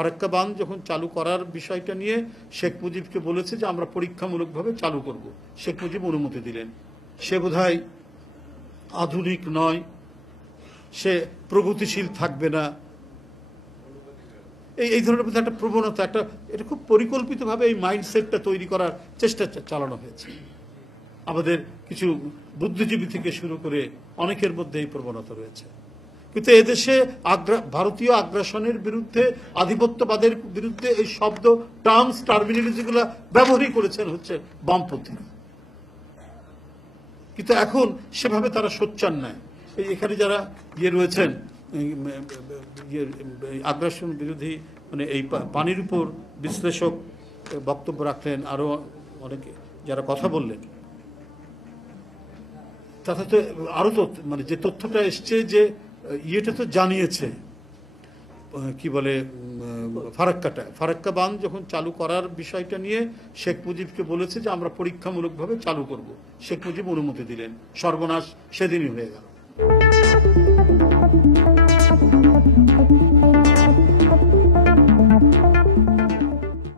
ফারাক্কা বাঁধ যখন চালু করার বিষয়টা নিয়ে শেখ মুজিবকে বলেছে যে আমরা পরীক্ষামূলকভাবে চালু করব, শেখ মুজিব অনুমতি দিলেন। সে বোধহয় আধুনিক নয়, সে প্রগতিশীল থাকবে না, এই ধরনের একটা প্রবণতা, এটা খুব পরিকল্পিতভাবে এই মাইন্ডসেটটা তৈরি করার চেষ্টা চালানো হয়েছে। আমাদের কিছু বুদ্ধিজীবী থেকে শুরু করে অনেকের মধ্যে এই প্রবণতা রয়েছে। কিন্তু এদেশে ভারতীয় আগ্রাসনের বিরুদ্ধে, আধিপত্যবাদের বিরুদ্ধে এই শব্দ, টার্মস, টার্মিনোলজিগুলো ব্যবহারই করেছেন হচ্ছে বামপন্থীরা। কিন্তু এখন সেভাবে তারা সোচ্চার নাই। এখানে যারা রয়েছেন আগ্রাসন বিরোধী, মানে এই পানির উপর বিশ্লেষক বক্তব্য রাখলেন, আরো অনেকে যারা কথা বললেন, তাতে তো আরো তো মানে যে তথ্যটা এসছে যে ইয়েটা তো জানিয়েছে, কি বলে, ফারাক্কা বাঁধ যখন চালু করার বিষয়টা নিয়ে শেখ মুজিবকে বলেছে যে আমরা পরীক্ষামূলকভাবে চালু করব, শেখ মুজিব অনুমতি দিলেন। সর্বনাশ সেদিনই হয়ে গেল।